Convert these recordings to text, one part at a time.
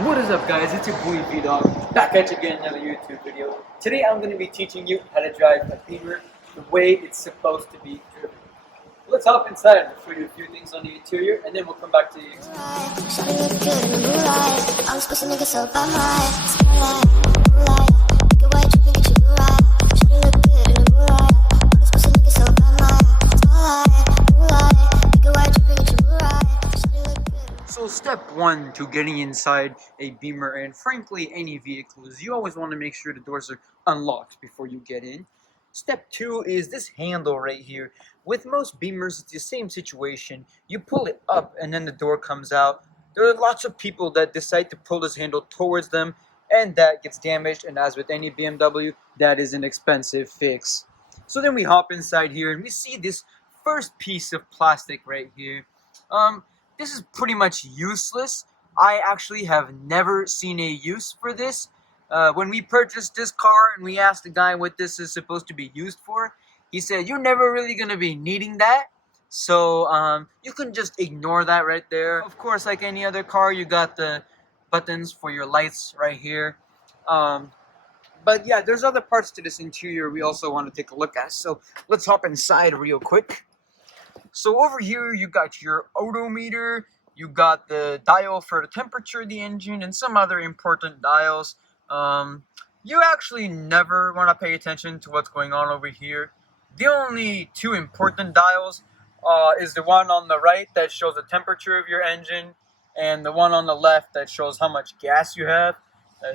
What is up, guys? It's your boy V-Dog, back at you again another YouTube video. Today I'm going to be teaching you how to drive a Beamer the way it's supposed to be driven. Let's hop inside and show you a few things on the interior, and then we'll come back to the So step one to getting inside a Beamer, and frankly any vehicle, is you always want to make sure the doors are unlocked before you get in. Step two is this handle right here. With most Beamers, it's the same situation. You pull it up and then the door comes out. There are lots of people that decide to pull this handle towards them, and that gets damaged, and as with any BMW, that is an expensive fix. So then we hop inside here and we see this first piece of plastic right here. This is pretty much useless. I actually have never seen a use for this. When we purchased this car and we asked the guy what this is supposed to be used for, he said, you're never really going to be needing that. So you can just ignore that right there. Of course, like any other car, you got the buttons for your lights right here. But yeah, there's other parts to this interior we also want to take a look at. So let's hop inside real quick. So over here you got your odometer, you got the dial for the temperature of the engine, and some other important dials. You actually never want to pay attention to what's going on over here. The only two important dials is the one on the right that shows the temperature of your engine, and the one on the left that shows how much gas you have.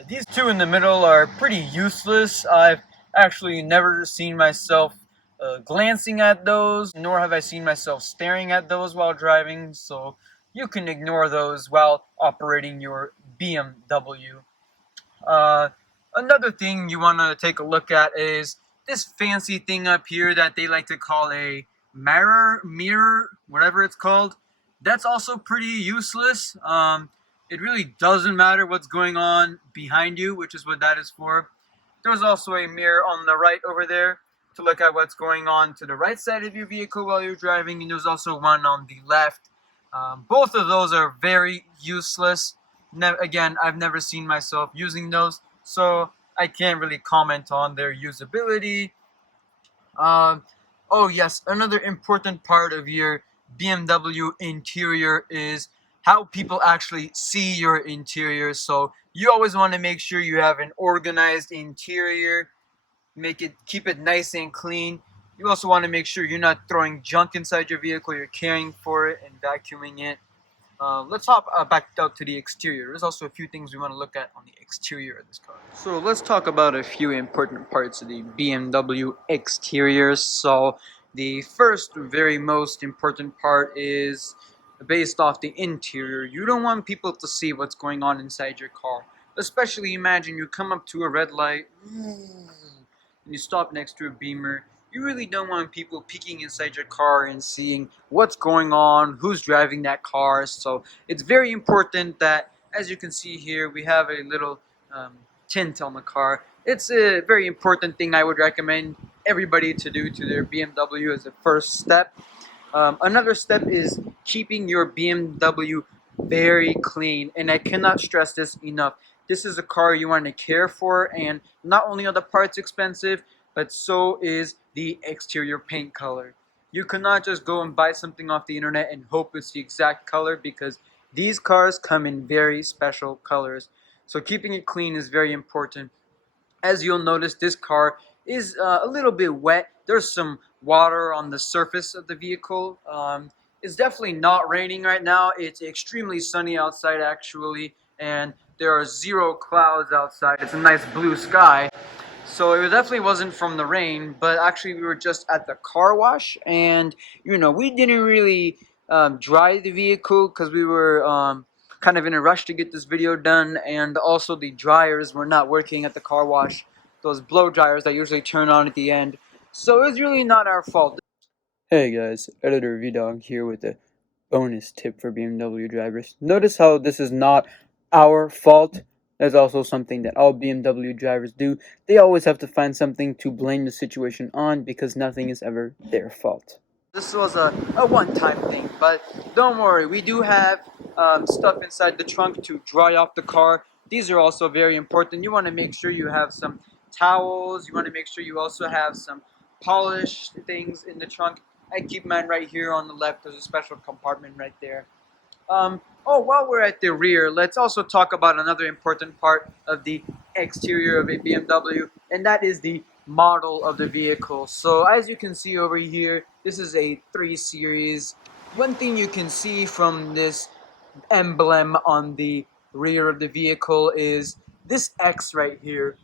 These two in the middle are pretty useless. I've actually never seen myself glancing at those, nor have I seen myself staring at those while driving, so you can ignore those while operating your BMW. Another thing you want to take a look at is this fancy thing up here that they like to call a mirror, whatever it's called. That's also pretty useless. It really doesn't matter what's going on behind you, which is what that is for. There's also a mirror on the right over there to look at what's going on to the right side of your vehicle while you're driving, and there's also one on the left. Both of those are very useless. Again, I've never seen myself using those, so I can't really comment on their usability. Oh yes, another important part of your BMW interior is how people actually see your interior. So you always want to make sure you have an organized interior. Keep it nice and clean. You also want to make sure you're not throwing junk inside your vehicle. You're caring for it and vacuuming it. Let's hop back out to the exterior. There's also a few things we want to look at on the exterior of this car. So let's talk about a few important parts of the BMW exterior. So the first, very most important part is based off the interior. You don't want people to see what's going on inside your car. Especially imagine you come up to a red light and you stop next to a Beamer. You really don't want people peeking inside your car and seeing what's going on, who's driving that car. So it's very important that, as you can see here, we have a little tint on the car. It's a very important thing I would recommend everybody to do to their BMW as a first step. Another step is keeping your BMW very clean, and I cannot stress this enough. This is a car you want to care for, and not only are the parts expensive, but so is the exterior paint color. You cannot just go and buy something off the internet and hope it's the exact color, because these cars come in very special colors. So keeping it clean is very important. As you'll notice, this car is a little bit wet. There's some water on the surface of the vehicle. It's definitely not raining right now. It's extremely sunny outside actually, and there are zero clouds outside. It's a nice blue sky. So it definitely wasn't from the rain, but actually we were just at the car wash, and we didn't really dry the vehicle because we were kind of in a rush to get this video done, and also the dryers were not working at the car wash. Those blow dryers that usually turn on at the end. So it was really not our fault. Hey guys, Editor V-Dog here with a bonus tip for BMW drivers. Notice how this is not our fault. That's also something that all BMW drivers do. They always have to find something to blame the situation on because nothing is ever their fault. This was a one-time thing, but don't worry, we do have stuff inside the trunk to dry off the car. These are also very important. You want to make sure you have some towels. You want to make sure you also have some polished things in the trunk. I keep mine right here on the left. There's a special compartment right there. While we're at the rear, let's also talk about another important part of the exterior of a BMW, and that is the model of the vehicle. So as you can see over here, this is a 3 Series. One thing you can see from this emblem on the rear of the vehicle is this X right here.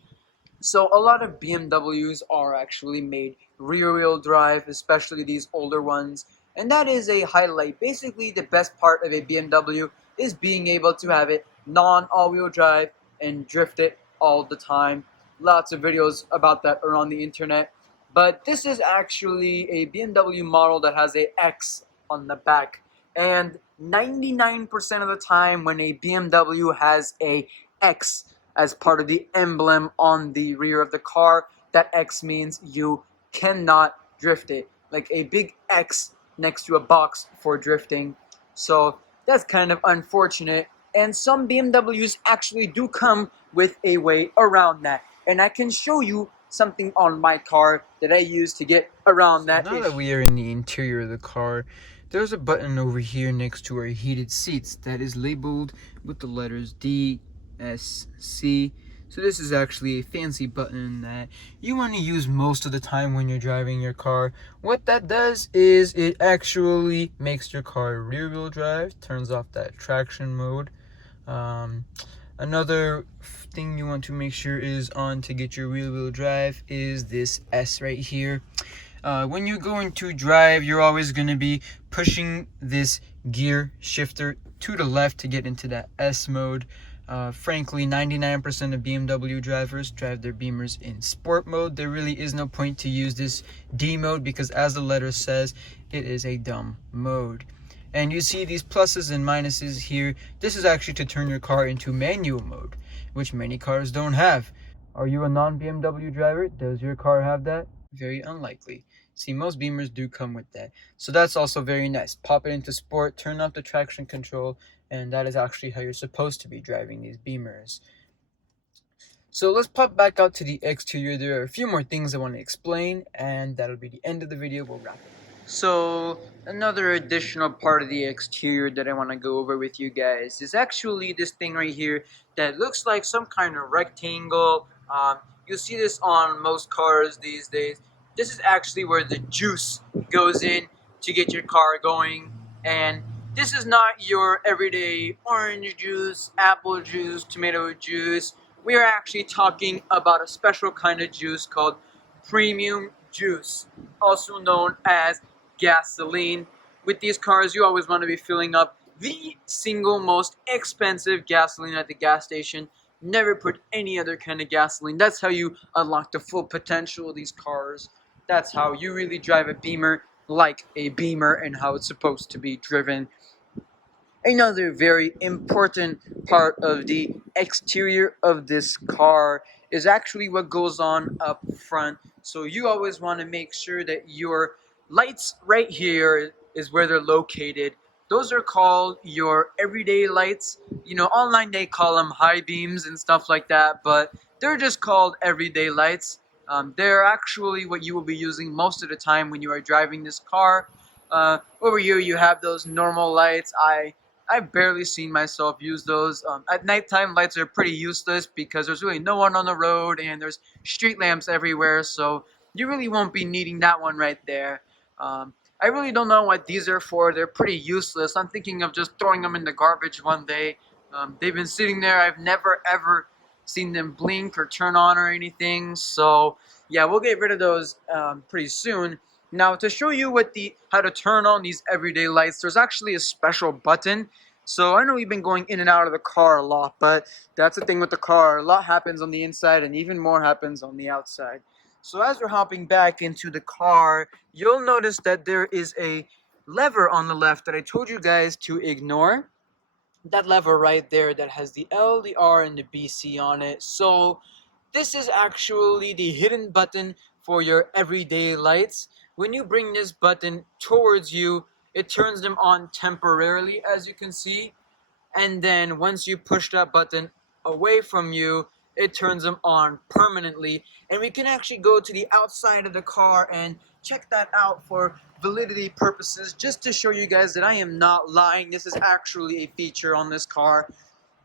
So a lot of BMWs are actually made rear-wheel drive, especially these older ones, and that is a highlight. Basically, the best part of a BMW is being able to have it non-all-wheel drive and drift it all the time. Lots of videos about that are on the internet. But this is actually a BMW model that has a X on the back. And 99% of the time when a BMW has a X as part of the emblem on the rear of the car, that X means you cannot drift it. Like a big X next to a box for drifting. So that's kind of unfortunate. And some BMWs actually do come with a way around that. And I can show you something on my car that I use to get around that Now issue. that we are in the interior of the car, there's a button over here next to our heated seats that is labeled with the letters D, S, C. So this is actually a fancy button that you want to use most of the time when you're driving your car. What that does is it actually makes your car rear wheel drive, turns off that traction mode. Another thing you want to make sure is on to get your rear wheel drive is this S right here. When you're going to drive, you're always going to be pushing this gear shifter to the left to get into that S mode. Frankly, 99% of BMW drivers drive their Beamers in sport mode. There really is no point to use this D mode because, as the letter says, it is a dumb mode. And you see these pluses and minuses here. This is actually to turn your car into manual mode, which many cars don't have. Are you a non-BMW driver? Does your car have that? Very unlikely. See, most Beamers do come with that. So that's also very nice. Pop it into sport, turn off the traction control, and that is actually how you're supposed to be driving these Beamers. So let's pop back out to the exterior. There are a few more things I want to explain, and that'll be the end of the video. We'll wrap it. So another additional part of the exterior that I want to go over with you guys is actually this thing right here that looks like some kind of rectangle. You'll see this on most cars these days. This is actually where the juice goes in to get your car going, and this is not your everyday orange juice, apple juice, tomato juice. We are actually talking about a special kind of juice called premium juice, also known as gasoline. With these cars, you always want to be filling up the single most expensive gasoline at the gas station. Never put any other kind of gasoline. That's how you unlock the full potential of these cars. That's how you really drive a Beamer like a Beamer and how it's supposed to be driven. Another very important part of the exterior of this car is actually what goes on up front. So you always want to make sure that your lights right here is where they're located. Those are called your everyday lights. You know, online they call them high beams and stuff like that, but they're just called everyday lights. They're actually what you will be using most of the time when you are driving this car. Over here you have those normal lights. I've barely seen myself use those. At nighttime, lights are pretty useless because there's really no one on the road and there's street lamps everywhere, so you really won't be needing that one right there. I really don't know what these are for. They're pretty useless. I'm thinking of just throwing them in the garbage one day. They've been sitting there. I've never ever seen them blink or turn on or anything. So yeah, we'll get rid of those pretty soon. Now, to show you how to turn on these everyday lights, there's actually a special button. So I know we've been going in and out of the car a lot, but that's the thing with the car. A lot happens on the inside and even more happens on the outside. So as we're hopping back into the car, you'll notice that there is a lever on the left that I told you guys to ignore. That lever right there that has the L, the R, and the BC on it. So this is actually the hidden button for your everyday lights. When you bring this button towards you, it turns them on temporarily, as you can see. and then once you push that button away from you, it turns them on permanently. And we can actually go to the outside of the car and check that out for validity purposes, just to show you guys that I am not lying. This is actually a feature on this car.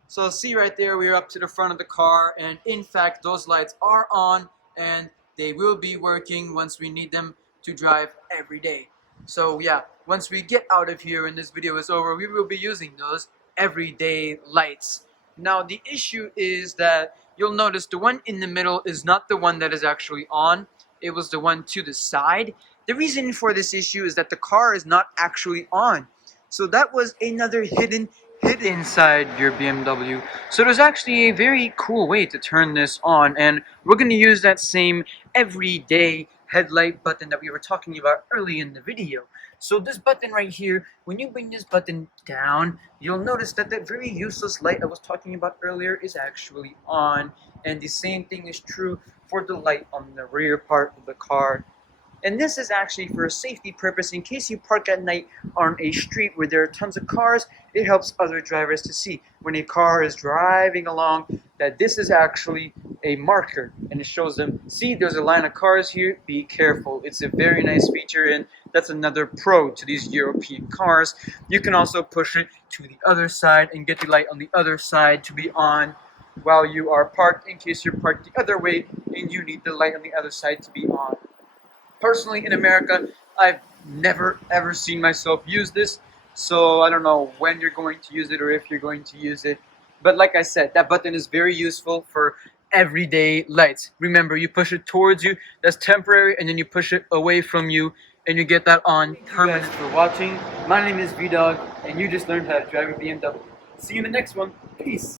So see right there, we're up to the front of the car, and in fact those lights are on, and they will be working once we need them to drive every day. So yeah, once we get out of here and this video is over, we will be using those everyday lights. Now the issue is that you'll notice the one in the middle is not the one that is actually on. It was the one to the side. The reason for this issue is that the car is not actually on. So that was another hidden hid inside your BMW. So there's actually a very cool way to turn this on, and we're going to use that same everyday headlight button that we were talking about early in the video. So this button right here, when you bring this button down, you'll notice that that very useless light I was talking about earlier is actually on, and the same thing is true for the light on the rear part of the car. And this is actually for a safety purpose. In case you park at night on a street where there are tons of cars, it helps other drivers to see when a car is driving along that this is actually a marker, and it shows them, see, there's a line of cars here, be careful. It's a very nice feature, and that's another pro to these European cars. You can also push it to the other side and get the light on the other side to be on while you are parked, in case you're parked the other way and you need the light on the other side to be on. Personally, in America, I've never ever seen myself use this, so I don't know when you're going to use it or if you're going to use it. But like I said, that button is very useful for everyday lights. Remember, you push it towards you, that's temporary, and then you push it away from you, and you get that on permanent. Thank you guys for watching. My name is VDog, and you just learned how to drive a BMW. See you in the next one. Peace.